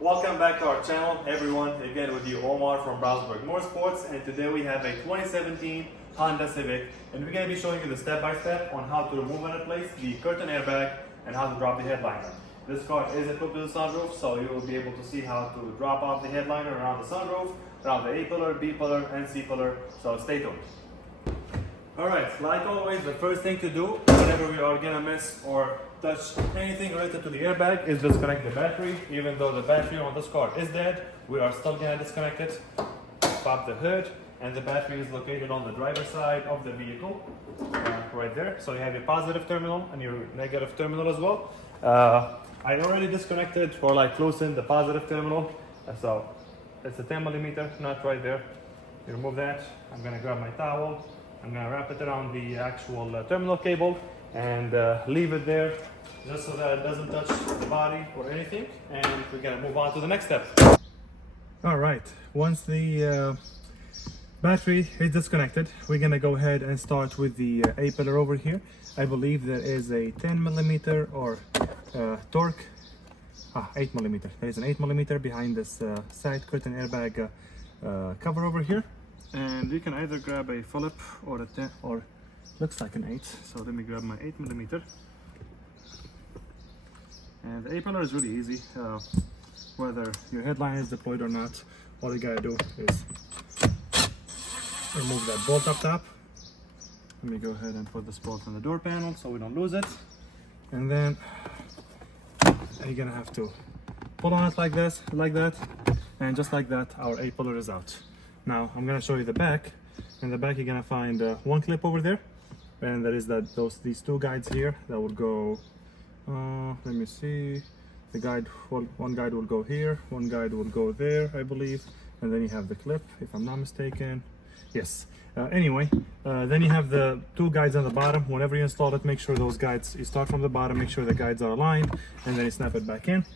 Welcome back to our channel, everyone. Again with you, Omar from Brownsburg Motorsports, and today we have a 2017 Honda Civic, and we're going to be showing you the step-by-step on how to remove and replace the curtain airbag and how to drop the headliner. This car is equipped with a sunroof, so you will be able to see how to drop off the headliner around the sunroof, around the A pillar, B pillar, and C pillar, so stay tuned. Alright, like always, the first thing to do whenever we are gonna miss or touch anything related to the airbag is disconnect the battery. Even though the battery on this car is dead, we are still gonna disconnect it. Pop the hood, and the battery is located on the driver's side of the vehicle, right there. So you have your positive terminal and your negative terminal as well. I already disconnected or loosened the positive terminal, so it's a 10mm nut right there. You remove that. I'm gonna grab my towel. I'm gonna wrap it around the actual terminal cable and leave it there just so that it doesn't touch the body or anything, and we're gonna move on to the next step. All right, once the battery is disconnected, we're gonna go ahead and start with the A pillar over here. I believe there is a 10mm or torque 8mm. There is an 8mm behind this side curtain airbag cover over here. And you can either grab a Phillip or a 10, or looks like an 8. So let me grab my 8mm. And the A pillar is really easy. Whether your headline is deployed or not, all you gotta do is remove that bolt up top. Let me go ahead and put this bolt on the door panel so we don't lose it. And then you're gonna have to pull on it like this, like that, and just like that, our A pillar is out. Now I'm gonna show you the back. In the back you're gonna find one clip over there, and there is these two guides here that will go. Let me see. One guide will go here, one guide will go there, I believe, and then you have the clip, if I'm not mistaken. Yes. Anyway, then you have the two guides on the bottom. Whenever you install it, make sure those guides. You start from the bottom, make sure the guides are aligned, and then you snap it back in.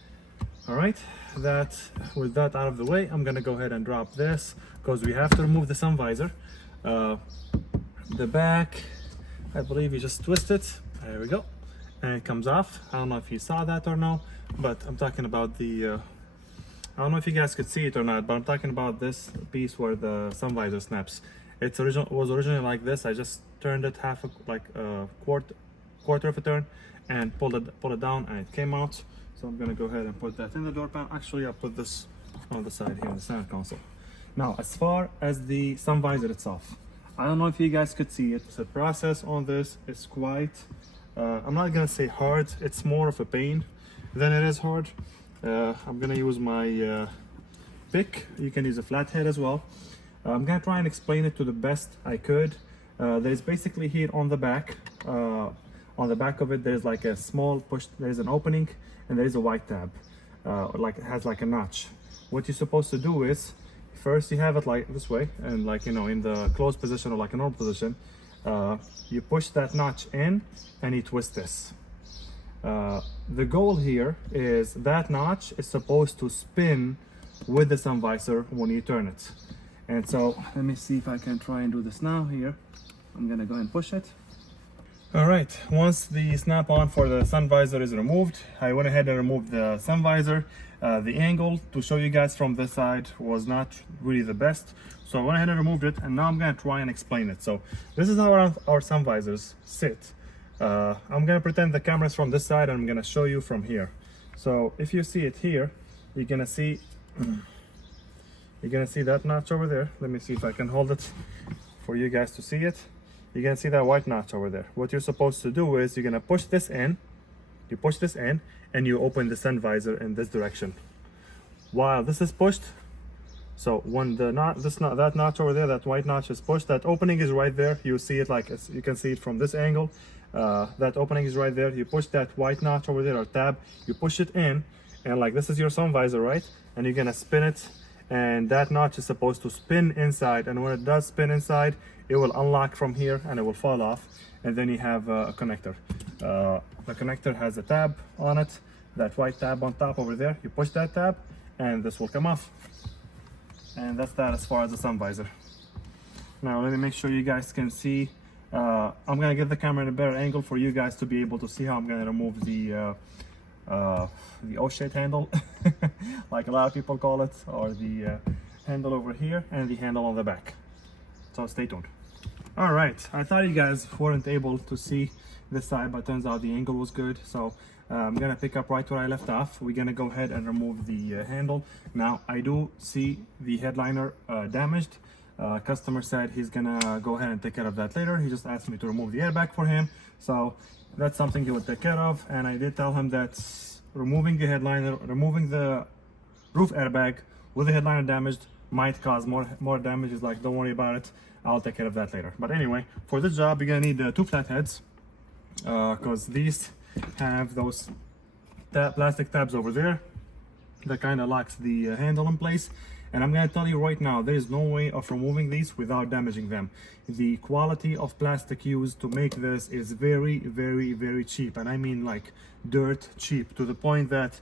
All right. With that out of the way, I'm gonna go ahead and drop this because we have to remove the sun visor. The back, I believe you just twist it. There we go, and it comes off. I don't know if you saw that or no, but I'm talking about the. I don't know if you guys could see it or not, but I'm talking about this piece where the sun visor snaps. It was originally like this. I just turned it quarter of a turn and pulled it down, and it came out. So I'm gonna go ahead and put that in the door panel. Actually, I'll put this on the side here on the center console. Now, as far as the sun visor itself, I don't know if you guys could see it. The process on this is quite, I'm not gonna say hard. It's more of a pain than it is hard. I'm gonna use my pick. You can use a flathead as well. I'm gonna try and explain it to the best I could. There's basically here on the back of it, there's like a small push. There's an opening, and there is a white tab, it has like a notch. What you're supposed to do is, first you have it like this way, and in the closed position or like a normal position, you push that notch in and you twist this. The goal here is that notch is supposed to spin with the sun visor when you turn it. And so let me see if I can try and do this now here. I'm gonna go and push it. All right, once the snap-on for the sun visor is removed, I went ahead and removed the sun visor. The angle to show you guys from this side was not really the best, so I went ahead and removed it, and now I'm gonna try and explain it. So this is how our sun visors sit. I'm gonna pretend the camera's from this side, and I'm gonna show you from here. So if you see it here, you're gonna see that notch over there. Let me see if I can hold it for you guys to see it. You can see that white notch over there. What you're supposed to do is you're gonna push this in, and you open the sun visor in this direction. While this is pushed, so when that notch over there, that white notch is pushed, that opening is right there. You see it you can see it from this angle. That opening is right there. You push that white notch over there or tab, you push it in, and this is your sun visor, right? And you're gonna spin it, and that notch is supposed to spin inside, and when it does spin inside, it will unlock from here and it will fall off, and then you have a connector. The connector has a tab on it, that white tab on top over there. You push that tab and this will come off, and that's that as far as the sun visor. Now let me make sure you guys can see. I'm gonna get the camera in a better angle for you guys to be able to see how I'm gonna remove the the O-shaped handle, like a lot of people call it, or the handle over here and the handle on the back. So stay tuned. All right, I thought you guys weren't able to see this side, but turns out the angle was good. So I'm gonna pick up right where I left off. We're gonna go ahead and remove the handle. Now I do see the headliner damaged. Customer said he's gonna go ahead and take care of that later. He just asked me to remove the airbag for him, so that's something he will take care of. And I did tell him that removing the headliner, removing the roof airbag with the headliner damaged might cause more damage. He's like, don't worry about it, I'll take care of that later. But anyway, for this job you're gonna need 2 flatheads, because these have those plastic tabs over there that kind of locks the handle in place. And I'm gonna tell you right now, there is no way of removing these without damaging them. The quality of plastic used to make this is very, very, very cheap. And I mean like dirt cheap, to the point that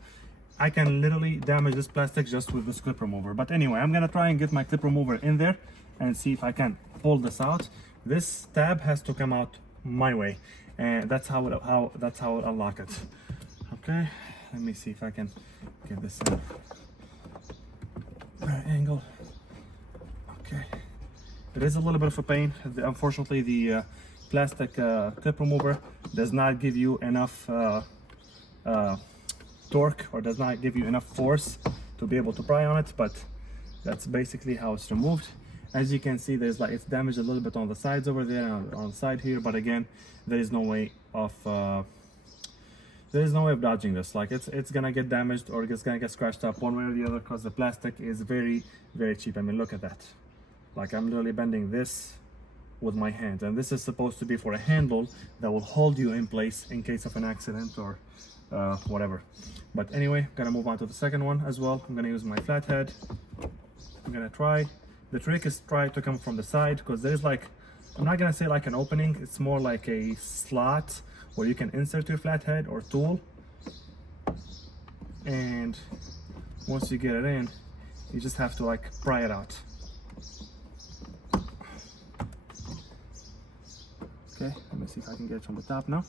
I can literally damage this plastic just with this clip remover. But anyway, I'm gonna try and get my clip remover in there and see if I can pull this out. This tab has to come out my way, and that's how it unlock it. Okay, let me see if I can get this in right angle. Okay, it is a little bit of a pain. Unfortunately, the plastic clip remover does not give you enough torque, or does not give you enough force to be able to pry on it, but that's basically how it's removed. As you can see, there's like, it's damaged a little bit on the sides over there and on the side here, but again, there is no way of dodging this. Like it's gonna get damaged, or it's gonna get scratched up one way or the other, because the plastic is very, very cheap. I mean, look at that. Like, I'm literally bending this with my hand, and this is supposed to be for a handle that will hold you in place in case of an accident or whatever. But anyway, I'm gonna move on to the second one as well. I'm gonna use my flathead. I'm gonna try. The trick is try to come from the side, because there's like, I'm not gonna say like an opening, it's more like a slot where you can insert your flathead or tool. And once you get it in, you just have to like pry it out. Okay, let me see if I can get it from the top now.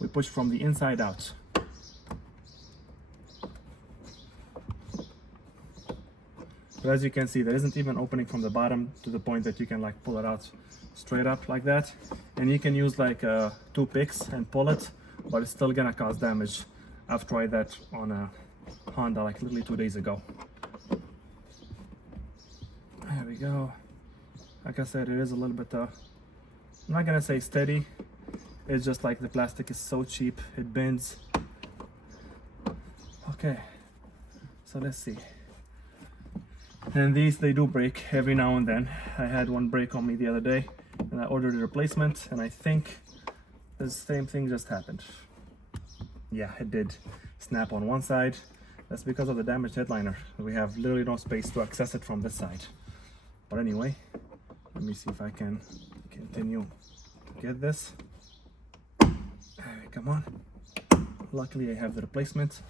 We push from the inside out. But as you can see, there isn't even opening from the bottom to the point that you can like pull it out straight up like that. And you can use like 2 picks and pull it, but it's still gonna cause damage. I've tried that on a Honda like literally 2 days ago. There we go. Like I said, it is a little bit, I'm not gonna say steady. It's just like the plastic is so cheap, it bends. Okay, so let's see. And these, they do break every now and then. I had one break on me the other day, and I ordered a replacement, and I think the same thing just happened. Yeah, it did snap on one side. That's because of the damaged headliner. We have literally no space to access it from this side. But anyway, let me see if I can continue to get this. Come on. Luckily I have the replacement.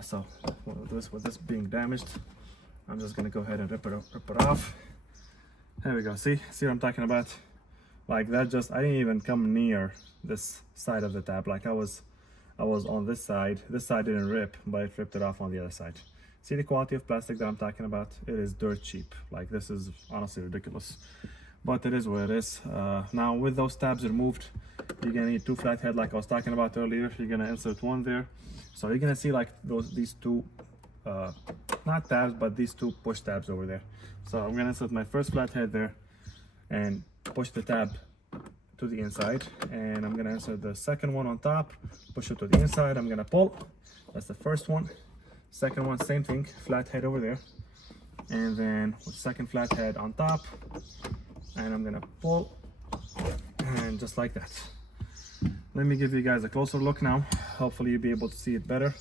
So with this being damaged, I'm just gonna go ahead and rip it off. There we go. See what I'm talking about? Like that, just I didn't even come near this side of the tab. Like I was on this side. This side didn't rip, but it ripped it off on the other side. See the quality of plastic that I'm talking about? It is dirt cheap. Like this is honestly ridiculous, but it is what it is. Now with those tabs removed, you're gonna need 2 flathead like I was talking about earlier. You're gonna insert one there. So you're gonna see like these 2 not tabs, but these 2 push tabs over there. So I'm gonna insert my first flathead there and push the tab to the inside, and I'm gonna insert the second one on top, push it to the inside. I'm gonna pull. That's the first one. Second one, same thing, flathead over there, and then with second flathead on top, and I'm gonna pull, and just like that. Let me give you guys a closer look now. Hopefully you'll be able to see it better.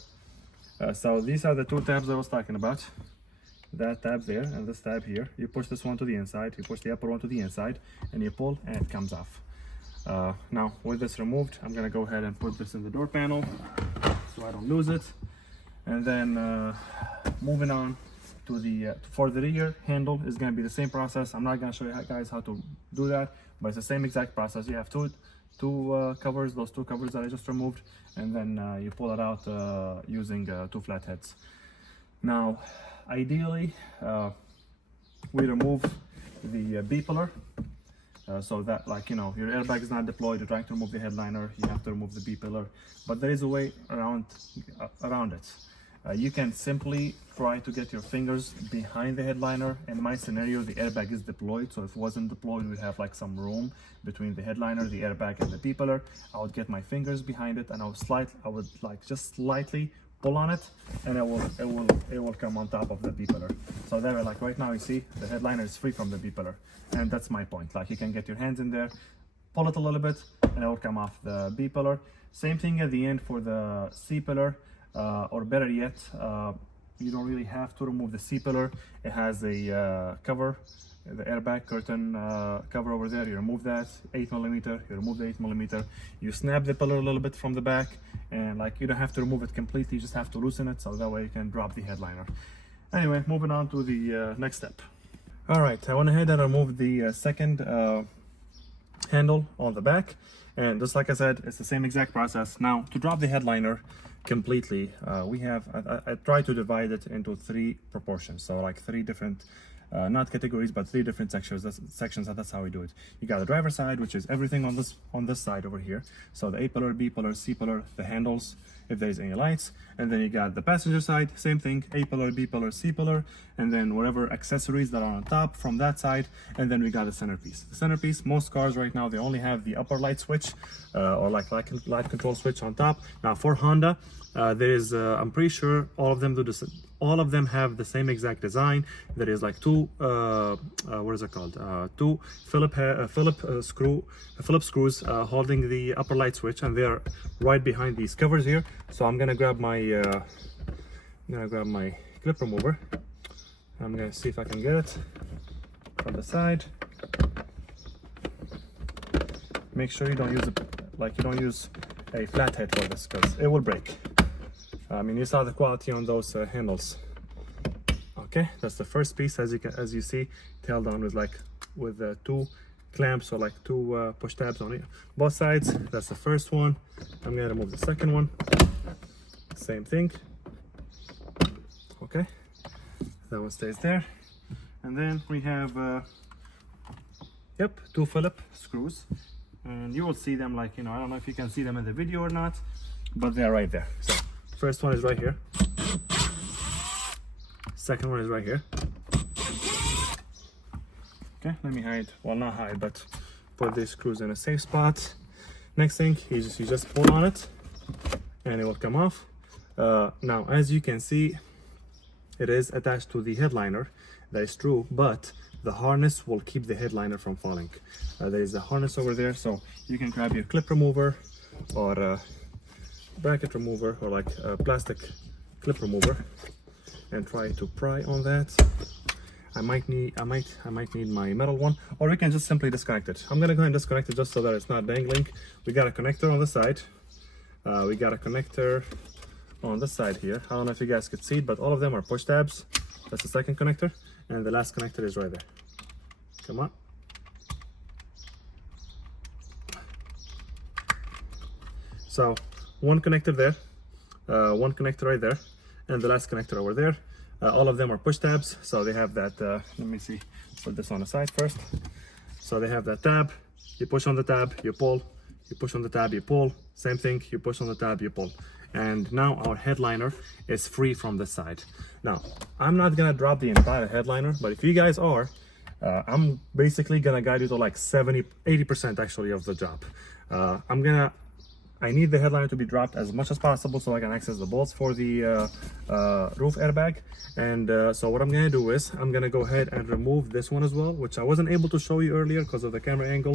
So these are the 2 tabs I was talking about. That tab there and this tab here. You push this one to the inside, you push the upper one to the inside, and you pull, and it comes off. Now with this removed, I'm gonna go ahead and put this in the door panel so I don't lose it. And then moving on to the for the rear handle is going to be the same process. I'm not going to show you guys how to do that, but it's the same exact process. You have two covers, those two covers that I just removed, and then you pull it out using two flat heads. Now, ideally, we remove the B pillar so that, like, you know, your airbag is not deployed, you're trying to remove the headliner, you have to remove the B pillar, but there is a way around it. You can simply try to get your fingers behind the headliner. In my scenario, the airbag is deployed, so if it wasn't deployed, we'd have like some room between the headliner, the airbag, and the B pillar. I would get my fingers behind it, and I would like just slightly pull on it, and it will come on top of the B pillar. So there, like right now, you see the headliner is free from the B pillar, and that's my point. Like, you can get your hands in there, pull it a little bit, and it will come off the B pillar. Same thing at the end for the C pillar. Or better yet, you don't really have to remove the C pillar. It has a cover, the airbag curtain cover over there. You remove that, 8mm, you remove the 8mm, you snap the pillar a little bit from the back, and like, you don't have to remove it completely, you just have to loosen it, so that way you can drop the headliner. Anyway, moving on to the next step. All right, I went ahead and removed the second handle on the back, and just like I said, it's the same exact process. Now, to drop the headliner completely, I try to divide it into three proportions, so like three different not categories, but three different sections. That's how we do it. You got the driver's side, which is everything on this side over here, so the A pillar, B pillar, C pillar, the handles, if there's any lights, and then you got the passenger side, same thing, A pillar, B pillar, C pillar, and then whatever accessories that are on top from that side, and then we got the centerpiece. The centerpiece, most cars right now, they only have the upper light switch or like light control switch on top. Now for Honda, there is I'm pretty sure all of them do this. All of them have the same exact design. There is like two what is it called? Two Phillips screws holding the upper light switch, and they're right behind these covers here. So I'm gonna grab my clip remover. I'm gonna see if I can get it from the side. Make sure you don't use a flathead for this, because it will break. I mean, you saw the quality on those handles. Okay, that's the first piece. As you see, it held on with two clamps, or like two push tabs on it, both sides. That's the first one. I'm gonna remove the second one. Same thing. Okay, that one stays there. And then we have two Phillips screws, and you will see them, like, you know, I don't know if you can see them in the video or not, but they're right there. So first one is right here, second one is right here. Okay, let me hide, well, not hide, but put these screws in a safe spot. Next thing is you just pull on it and it will come off. Now, as you can see, it is attached to the headliner. That is true, but the harness will keep the headliner from falling. There is a harness over there, so you can grab your clip remover or bracket remover, or like a plastic clip remover, and try to pry on that. I might need my metal one, or we can just simply disconnect it. I'm gonna go ahead and disconnect it just so that it's not dangling. We got a connector on the side. We got a connector on this side here. I don't know if you guys could see it, but all of them are push tabs. That's the second connector, and the last connector is right there. Come on. So one connector there, one connector right there, and the last connector over there. All of them are push tabs, so they have that, let me see, put this on the side first. So they have that tab, you push on the tab, you pull, you push on the tab, you pull, same thing, you push on the tab, you pull. And now our headliner is free from the side. Now, I'm not gonna drop the entire headliner, but if you guys are, I'm basically gonna guide you to like 80% actually of the job. I need the headliner to be dropped as much as possible so I can access the bolts for the roof airbag. And so what I'm gonna do is I'm gonna go ahead and remove this one as well, which I wasn't able to show you earlier because of the camera angle.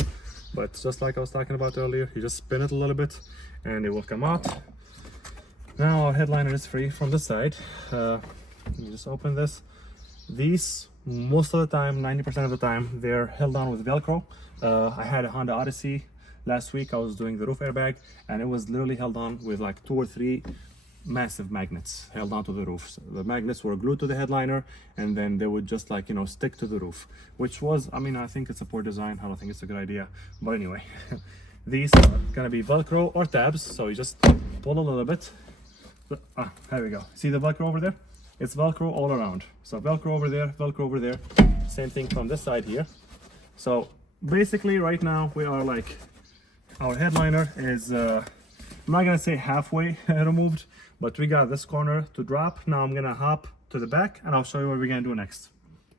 But just like I was talking about earlier, you just spin it a little bit and it will come out. Now our headliner is free from the side. You just open this. These, most of the time, 90% of the time, they're held on with Velcro. I had a Honda Odyssey. Last week I was doing the roof airbag, and it was literally held on with like 2 or 3 massive magnets held onto the roof. So the magnets were glued to the headliner, and then they would just, like, you know, stick to the roof, which was, I mean, I think it's a poor design. I don't think it's a good idea, but anyway. These are gonna be Velcro or tabs, so you just pull a little bit. There we go. See the Velcro over there? It's Velcro all around. So Velcro over there, Velcro over there. Same thing from this side here. So basically right now we are like, our headliner is, I'm not gonna say halfway removed, but we got this corner to drop. Now I'm gonna hop to the back and I'll show you what we're gonna do next.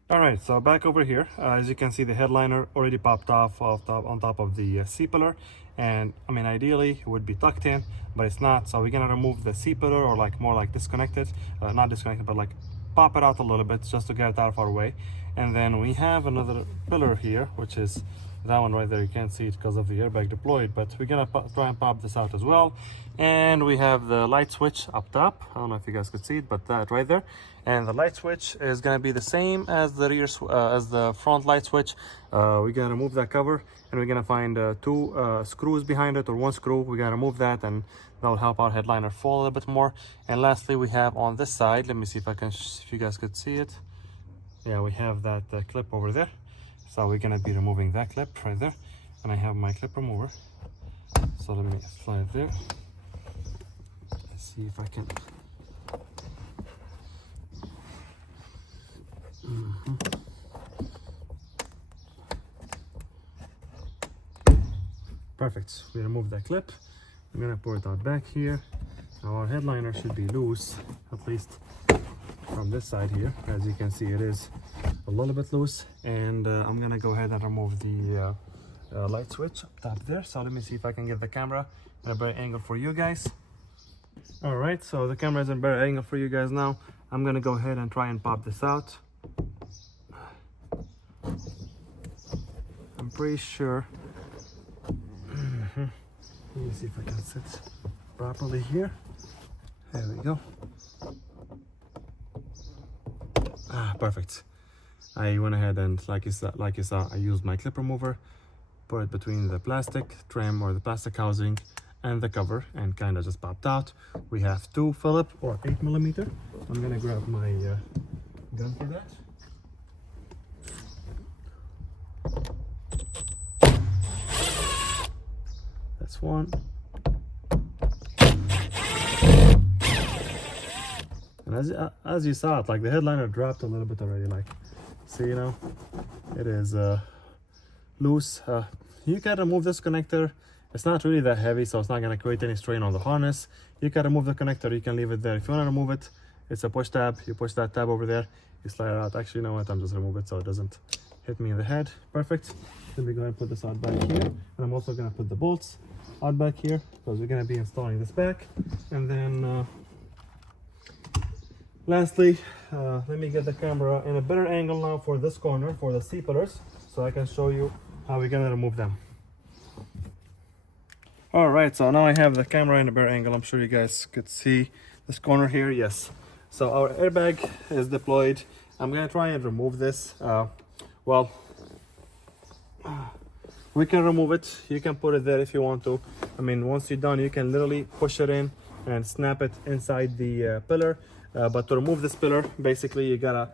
All right, so back over here, as you can see, the headliner already popped off on top of the C-pillar. And I mean, ideally it would be tucked in, but it's not. So we're gonna remove the C-pillar, or like more like disconnect it, not disconnect it, but like pop it out a little bit just to get it out of our way. And then we have another pillar here, which is that one right there. You can't see it because of the airbag deployed, but we're gonna try and pop this out as well. And we have the light switch up top. I don't know if you guys could see it, but that right there. And the light switch is gonna be the same as the rear as the front light switch. We're gonna remove that cover, and we're gonna find two screws behind it, or one screw. We're gonna remove that, and that will help our headliner fall a little bit more. And lastly, we have on this side, let me see if I can, if you guys could see it. Yeah, we have that clip over there. So we're gonna be removing that clip right there, and I have my clip remover. So let me slide there. Let's see if I can. Perfect. We remove that clip. I'm gonna pour it out back here. Now our headliner should be loose, at least from this side here. As you can see, it is a little bit loose, and I'm gonna go ahead and remove the light switch up top there. So let me see if I can get the camera in a better angle for you guys. All right, so the camera is in a better angle for you guys now. I'm gonna go ahead and try and pop this out. I'm pretty sure. Let me see if I can sit properly here. There we go. Perfect. I went ahead and, like you saw, I used my clip remover, put it between the plastic trim or the plastic housing and the cover, and kind of just popped out. We have two Phillips or 8mm. I'm gonna grab my gun for that. That's one. And as you saw it, like the headliner dropped a little bit already. Like, see, you know, it is loose. You can remove this connector. It's not really that heavy, so it's not going to create any strain on the harness. You can remove the connector, you can leave it there. If you want to remove it, it's a push tab. You push that tab over there, you slide it out. Actually, you know what, I'm just remove it so it doesn't hit me in the head. Perfect. Let me go ahead and put this out back here. And I'm also going to put the bolts out back here, because we're going to be installing this back. And then lastly, let me get the camera in a better angle now for this corner, for the C-pillars, so I can show you how we're going to remove them. All right, so now I have the camera in a better angle. I'm sure you guys could see this corner here. Yes. So our airbag is deployed. I'm gonna try and remove this. Well, we can remove it. You can put it there if you want to. I mean, once you're done, you can literally push it in and snap it inside the pillar. But to remove this pillar, basically you gotta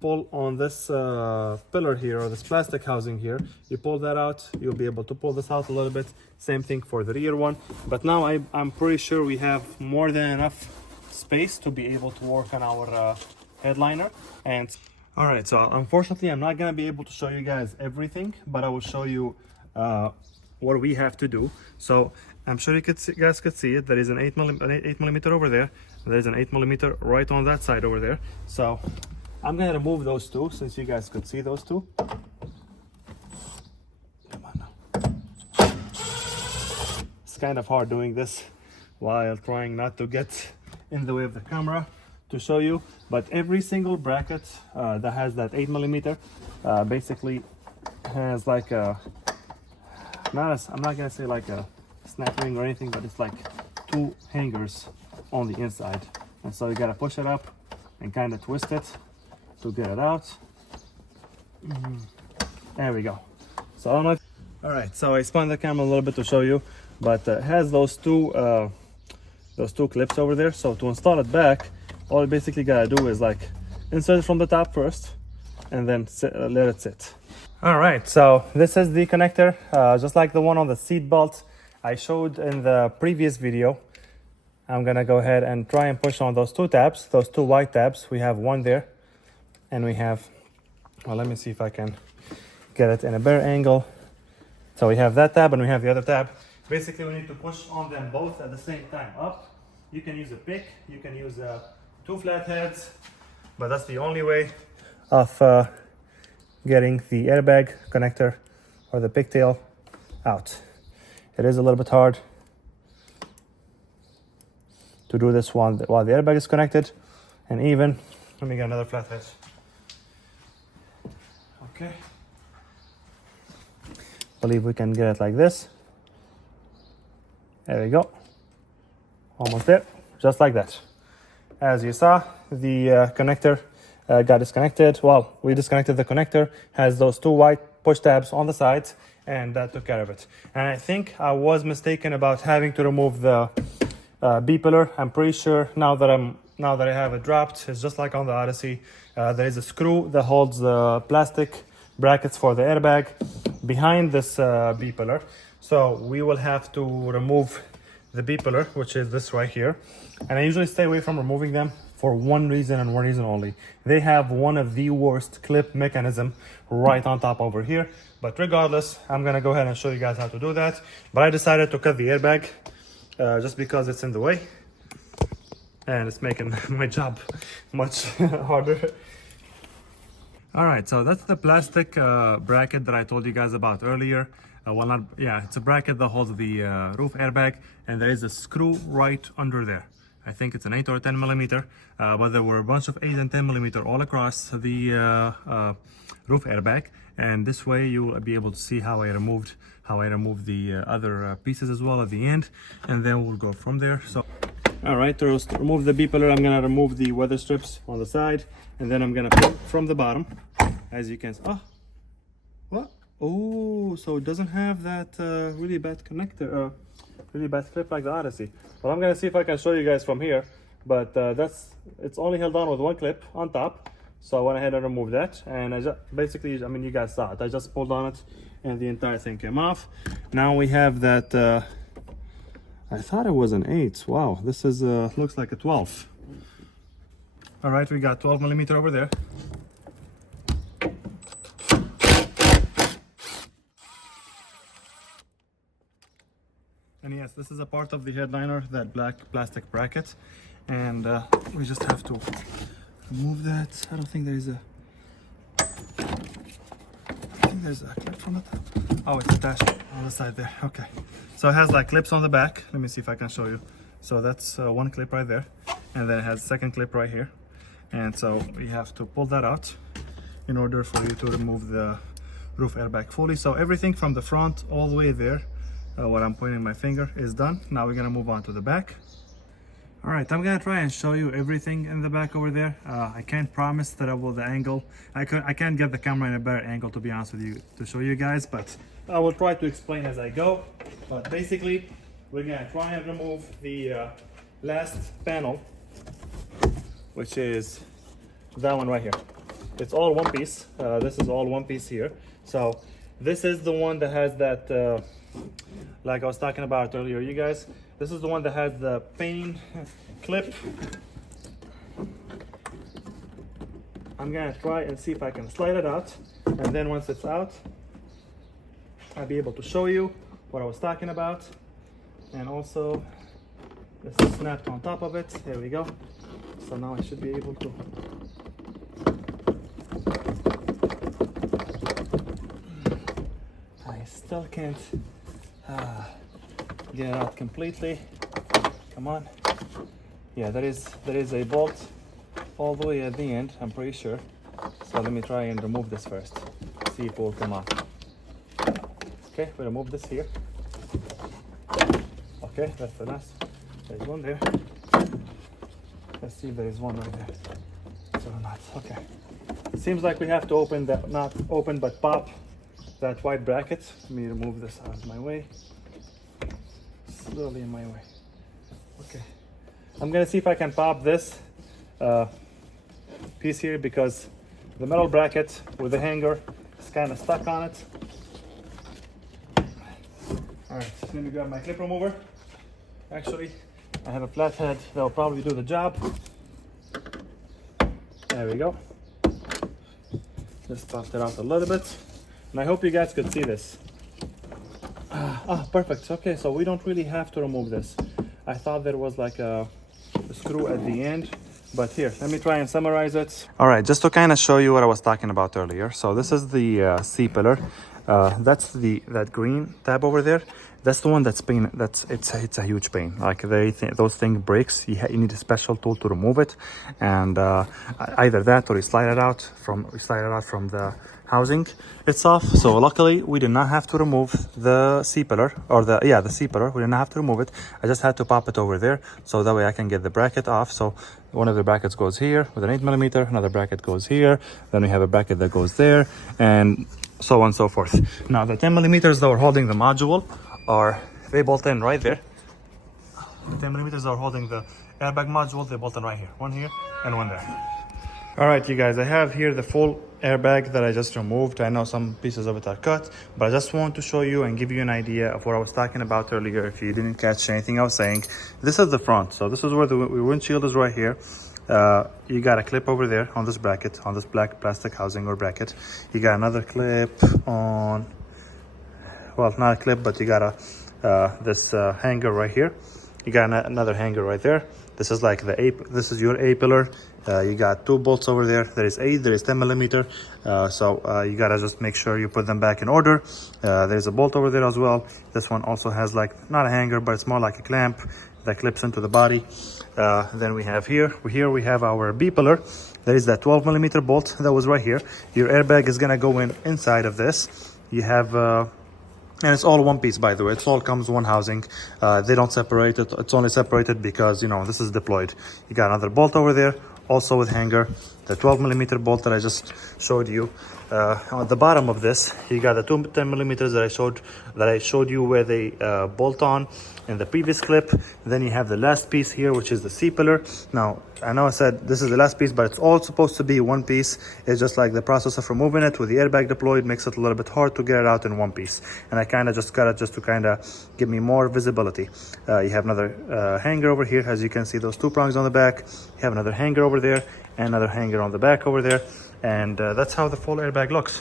pull on this pillar here, or this plastic housing here. You pull that out, you'll be able to pull this out a little bit. Same thing for the rear one. But now I'm pretty sure we have more than enough space to be able to work on our headliner. And all right, so unfortunately I'm not gonna be able to show you guys everything, but I will show you what we have to do. So I'm sure you guys could see it. There is an 8mm over there. There's an 8mm right on that side over there. So I'm gonna remove those two, since you guys could see those two. Come on now. It's kind of hard doing this while trying not to get in the way of the camera to show you, but every single bracket that has that 8mm basically has like a, I'm not gonna say like a snap ring or anything, but it's like two hangers on the inside, and so you gotta push it up and kind of twist it to get it out. There we go. So I don't know if, all right, so I spun the camera a little bit to show you, but it has those two clips over there. So to install it back, all you basically gotta do is like insert it from the top first and then let it sit. All right, so this is the connector, just like the one on the seat belt I showed in the previous video. I'm gonna go ahead and try and push on those two tabs, those two white tabs. We have one there, and we have, well, let me see if I can get it in a better angle. So we have that tab and we have the other tab. Basically, we need to push on them both at the same time. Up. You can use a pick, you can use two flat heads, but that's the only way of getting the airbag connector or the pigtail out. It is a little bit hard to do this one while the airbag is connected, and even, let me get another flat head. Okay. Believe we can get it like this. There we go. Almost there, just like that. As you saw, the connector got disconnected. Well, we disconnected the connector, has those two white push tabs on the sides, and that took care of it. And I think I was mistaken about having to remove the B pillar. I'm pretty sure now that I have it dropped, it's just like on the Odyssey. There is a screw that holds the plastic brackets for the airbag behind this B pillar. So we will have to remove the B pillar, which is this right here. And I usually stay away from removing them for one reason and one reason only. They have one of the worst clip mechanism right on top over here. But regardless, I'm gonna go ahead and show you guys how to do that. But I decided to cut the airbag just because it's in the way. And it's making my job much harder. All right, so that's the plastic bracket that I told you guys about earlier. It's a bracket that holds the roof airbag, and there is a screw right under there. I think it's an 8 or 10 millimeter, but there were a bunch of 8 and 10 millimeter all across the roof airbag, and this way you will be able to see how I removed the other pieces as well at the end, and then we'll go from there. So, all right, to remove the B pillar, I'm gonna remove the weather strips on the side, and then I'm gonna pull from the bottom, as you can see. Oh, what? Oh, so it doesn't have that really bad connector, really bad clip like the Odyssey. Well, I'm gonna see if I can show you guys from here, but it's only held on with one clip on top. So I went ahead and removed that, and I just basically, I mean, you guys saw it. I just pulled on it, and the entire thing came off. Now we have that. I thought it was an 8. Wow, this is looks like a 12. All right, we got 12 millimeter over there. And yes, this is a part of the headliner, that black plastic bracket, and we just have to remove that. I don't think there's a. I think there's a clip from the top. Oh, it's attached on the side there. Okay, so it has like clips on the back. Let me see if I can show you. So that's one clip right there, and then it has a second clip right here, and so we have to pull that out in order for you to remove the roof airbag fully. So everything from the front all the way there. What I'm pointing my finger is done. Now we're gonna move on to the back. All right, I'm gonna try and show you everything in the back over there. I can't promise that I will the angle. I can't get the camera in a better angle, to be honest with you, to show you guys, but I will try to explain as I go. But basically, we're gonna try and remove the last panel, which is that one right here. It's all one piece. This is all one piece here. So this is the one that has that like I was talking about earlier, you guys. This is the one that has the pane clip. I'm gonna try and see if I can slide it out, and then once it's out, I'll be able to show you what I was talking about. And also, this is snapped on top of it. There we go. So now I should be able to. I still can't get it out completely. Come on. Yeah, there is a bolt all the way at the end, I'm pretty sure. So let me try and remove this first, see if it will come off. Okay, we remove this here. Okay, that's the last. There's one there. Let's see if there is one right there. So not. Okay. It seems like we have to open that, not open but pop that white bracket. Let me remove this out of my way. Slowly in my way. Okay. I'm gonna see if I can pop this piece here, because the metal bracket with the hanger It's kind of stuck on it. All right, let me grab my clip remover. Actually, I have a flathead that will probably do the job. There we go. Just buffed it out a little bit. And I hope you guys could see this. Perfect. Okay, so we don't really have to remove this. I thought there was like a screw at the end, but here, let me try and summarize it. All right, just to kind of show you what I was talking about earlier. So this is the C-pillar. That's that green tab over there. That's the one that's pain. It's a huge pain. Like those things breaks. You need a special tool to remove it, and either that or you slide it out from the housing itself. So luckily we did not have to remove the C-pillar or the C-pillar. We did not have to remove it. I just had to pop it over there so that way I can get the bracket off. So one of the brackets goes here with an 8mm, another bracket goes here, then we have a bracket that goes there, and so on and so forth. Now the 10mm that were holding the module they bolt in right there. The 10mm that are holding the airbag module, they bolt in right here. One here and one there. All right, you guys, I have here the full airbag that I just removed. I know some pieces of it are cut, but I just want to show you and give you an idea of what I was talking about earlier. If you didn't catch anything I was saying, this is the front. So this is where the windshield is right here. You got a clip over there on this bracket, on this black plastic housing or bracket. You got another clip on, well, not a clip, but you got this hanger right here. You got another hanger right there. This is like this is your A-pillar. You got 2 bolts over there. There is 8, there is 10mm. So you gotta just make sure you put them back in order. There's a bolt over there as well. This one also has like, not a hanger, but it's more like a clamp that clips into the body. Then we have here we have our B-pillar. There is that 12mm bolt that was right here. Your airbag is gonna go inside of this. You have and it's all one piece, by the way. It all comes one housing. They don't separate it. It's only separated because, you know, this is deployed. You got another bolt over there, also with hanger. The 12mm bolt that I just showed you. On the bottom of this, you got the 2 10mm that I showed you where they bolt on in the previous clip. Then you have the last piece here, which is the C-pillar. Now, I know I said this is the last piece, but it's all supposed to be one piece. It's just like the process of removing it with the airbag deployed makes it a little bit hard to get it out in one piece. And I kind of just got it just to kind of give me more visibility. You have another hanger over here. As you can see, those 2 prongs on the back. You have another hanger over there and another hanger on the back over there. And that's how the full airbag looks.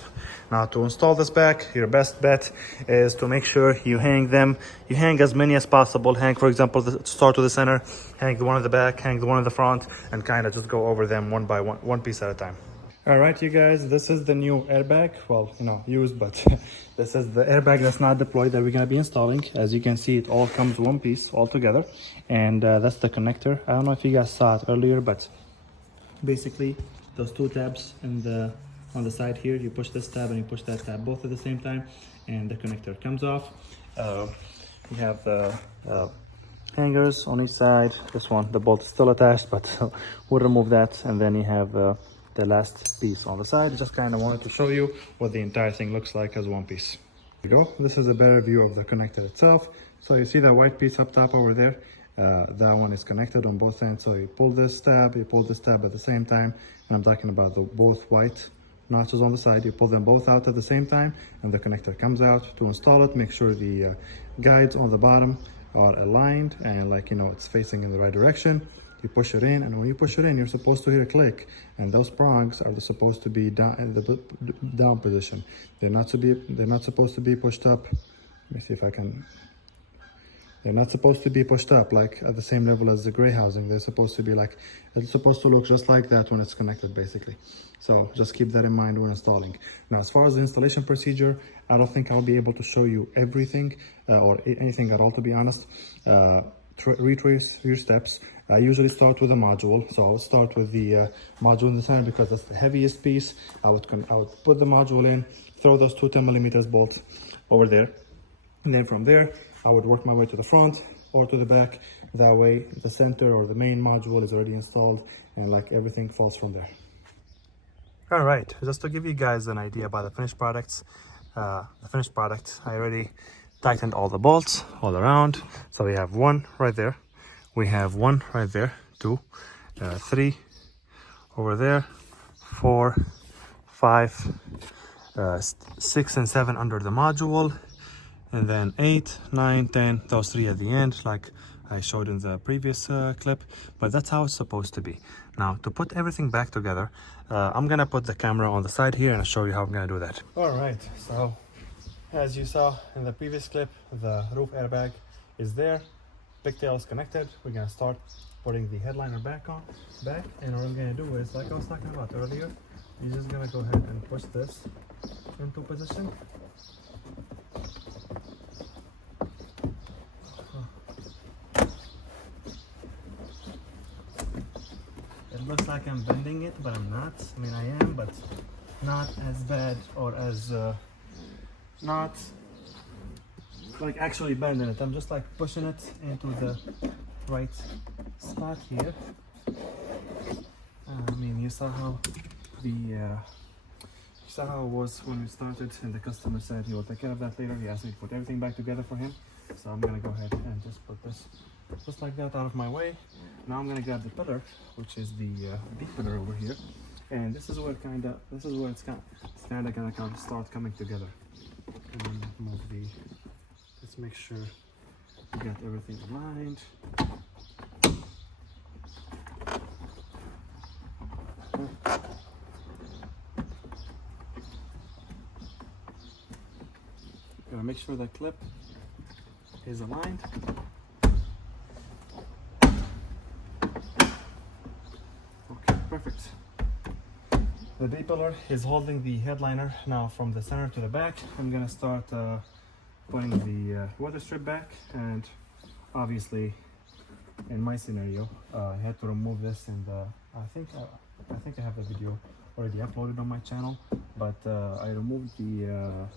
Now, to install this back, your best bet is to make sure you hang them. You hang as many as possible. Hang, for example, start to the center, hang the one at the back, hang the one in the front, and kind of just go over them one by one piece at a time. All right, you guys, this is the new airbag. Well, you know, used, but this is the airbag that's not deployed that we're gonna be installing. As you can see, it all comes one piece all together. And that's the connector. I don't know if you guys saw it earlier, but basically, those 2 tabs on the side here, you push this tab and you push that tab both at the same time, and the connector comes off. You have the hangers on each side. This one, the bolt is still attached, but we'll remove that. And then you have the last piece on the side. Just kind of wanted to show you what the entire thing looks like as one piece. There you go. This is a better view of the connector itself. So you see that white piece up top over there. That one is connected on both ends. So you pull this tab at the same time. And I'm talking about the both white notches on the side. You pull them both out at the same time and the connector comes out. To install it, make sure the guides on the bottom are aligned and, like, you know, it's facing in the right direction. You push it in, and when you push it in, you're supposed to hear a click, and those prongs are supposed to be down in the down position. They're not supposed to be pushed up. Let me see if I can. They're not supposed to be pushed up like at the same level as the gray housing. They're supposed to be like, it's supposed to look just like that when it's connected, basically. So just keep that in mind when installing. Now, as far as the installation procedure, I don't think I'll be able to show you everything or anything at all, to be honest. Retrace your steps. I usually start with a module. So I would start with the module in the center because that's the heaviest piece. I would put the module in, throw those 2 10mm bolts over there. And then from there, I would work my way to the front or to the back. That way the center or the main module is already installed and like everything falls from there. All right, just to give you guys an idea about the finished products, I already tightened all the bolts all around. So we have 1 right there. We have 1 right there, 2, 3 over there, 4, 5, 6 and 7 under the module, and then 8, 9, 10, those three at the end, like I showed in the previous clip. But that's how it's supposed to be. Now, to put everything back together, I'm gonna put the camera on the side here and I'll show you how I'm gonna do that. All right, so as you saw in the previous clip, the roof airbag is there, pigtail is connected. We're gonna start putting the headliner back, and what I'm gonna do is, like I was talking about earlier, you're just gonna go ahead and push this into position. It looks like I'm bending it, but I'm not. I mean, I am, but not as bad, or as not like actually bending it. I'm just like pushing it into the right spot here. I mean, you saw how it was when we started, and the customer said he will take care of that later. He asked me to put everything back together for him, so I'm gonna go ahead and just put this just like that out of my way. Now I'm gonna grab the pillar, which is the B pillar over here, and this is where it's kind of gonna start coming together. And then move the. Let's make sure we got everything aligned. Gotta make sure the clip is aligned. Okay, perfect. The B pillar is holding the headliner now from the center to the back. I'm gonna start putting the weather strip back, and obviously in my scenario I had to remove this, and I think I have the video already uploaded on my channel, but I removed the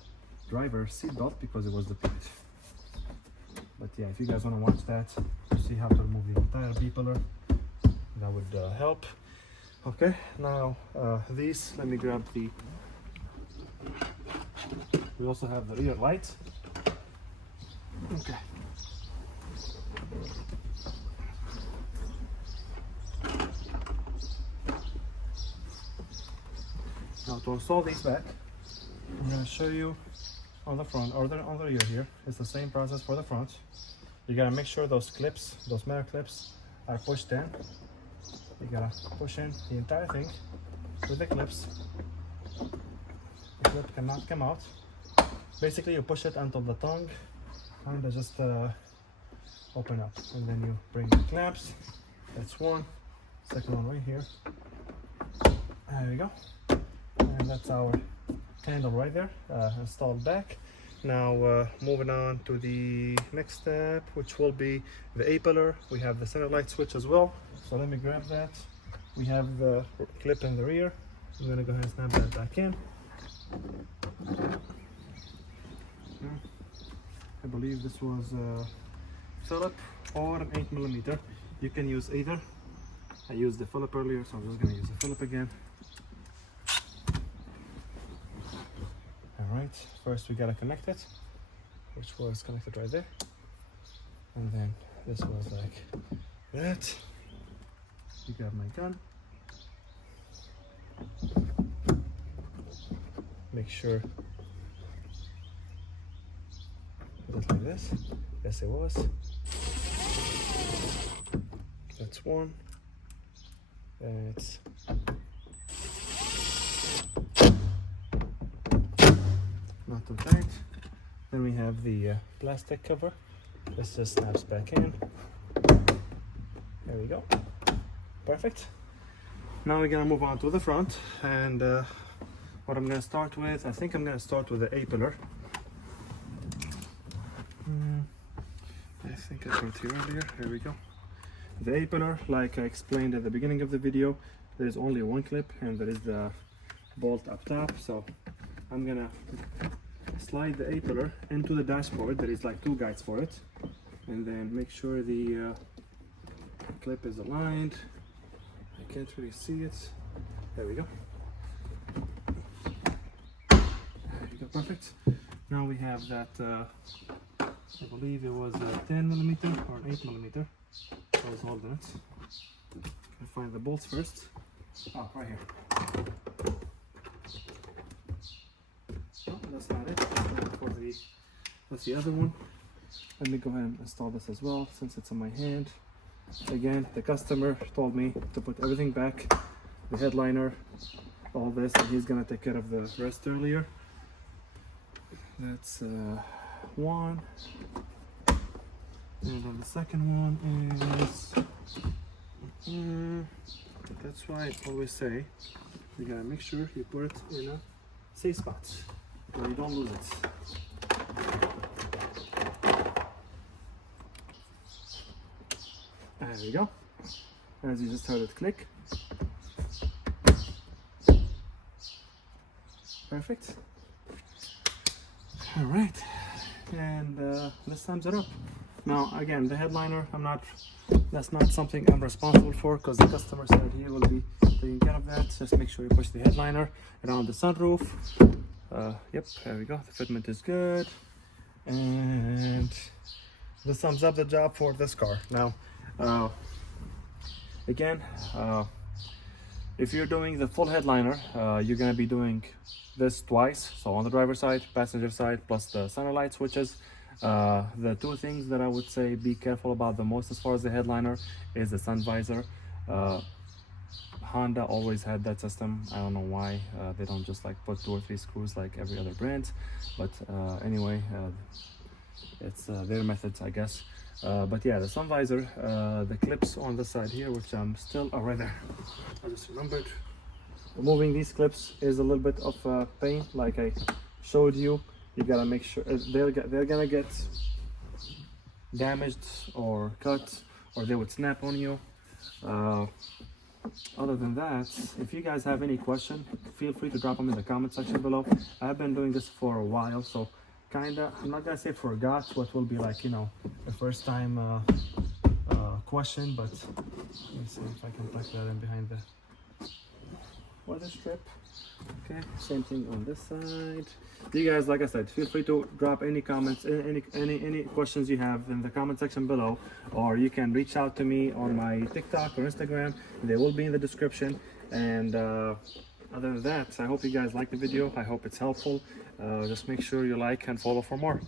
driver seat belt because it was depleted. But yeah, if you guys want to watch that to see how to remove the entire B pillar, that would help. Okay, now these, let me grab the, we also have the rear light. Okay. Now to install these back, I'm going to show you on the front, or on the rear here. It's the same process for the front. You gotta make sure those clips, those metal clips, are pushed in. You gotta push in the entire thing with the clips. The clip cannot come out. Basically, you push it until the tongue kind of just open up, and then you bring the clamps. That's one. Second one right here. There we go. And that's our handle right there, installed back. Now moving on to the next step, which will be the A pillar. We have the center light switch as well, so let me grab that. We have the clip in the rear. I'm going to go ahead and snap that back in. I believe this was Phillip or an 8mm. You can use either. I used the Phillip earlier, so I'm just going to use the Phillip again. Alright, first we gotta connect it, which was connected right there, and then this was like that. You grab my gun, make sure it's like this. Yes, it was. That's one. That's not too tight. Then we have the plastic cover. This just snaps back in. There we go. Perfect. Now we're gonna move on to the front, and what I'm gonna start with, I think I'm gonna start with the A pillar. I think I put it here earlier. Here we go. The A pillar, like I explained at the beginning of the video, there is only one clip, and there is the bolt up top. So I'm gonna slide the A pillar into the dashboard. There is like two guides for it, and then make sure the clip is aligned. I can't really see it. There we go. There you go, perfect. Now we have that, I believe it was a 10mm or an 8mm. I was holding it. I'll find the bolts first. Oh, right here. that's not it. That's the other one. Let me go ahead and install this as well since it's in my hand. Again, the customer told me to put everything back, the headliner, all this, and he's gonna take care of the rest earlier. That's one. And then the second one is, that's why I always say, you gotta make sure you put it in a safe spot where you don't lose it. There we go. As you just heard it click. Perfect. All right, and this sums it up. Now again, the headliner, that's not something I'm responsible for because the customer said he will be taking care of that. Just make sure you push the headliner around the sunroof. Yep, there we go. The fitment is good, and this sums up the job for this car. Now, again, if you're doing the full headliner, you're gonna be doing this twice. So on the driver's side, passenger side, plus the center light switches. The two things that I would say be careful about the most as far as the headliner is the sun visor. Honda always had that system. I don't know why they don't just like put 2 or 3 screws like every other brand, but anyway, it's their methods, I guess. But yeah, the sun visor, the clips on the side here, which I'm still right there. I just remembered removing these clips is a little bit of pain, like I showed you. You gotta make sure they're gonna get damaged or cut, or they would snap on you. Other than that, if you guys have any question, feel free to drop them in the comment section below. I've been doing this for a while, so kinda, I'm not gonna say forgot what will be like, you know, the first time question, but let me see if I can tuck that in behind the weather strip. Okay, same thing on this side. You guys, like I said, feel free to drop any comments, any questions you have in the comment section below, or you can reach out to me on my TikTok or Instagram. They will be in the description. And other than that, I hope you guys like the video. I hope it's helpful. Just make sure you like and follow for more.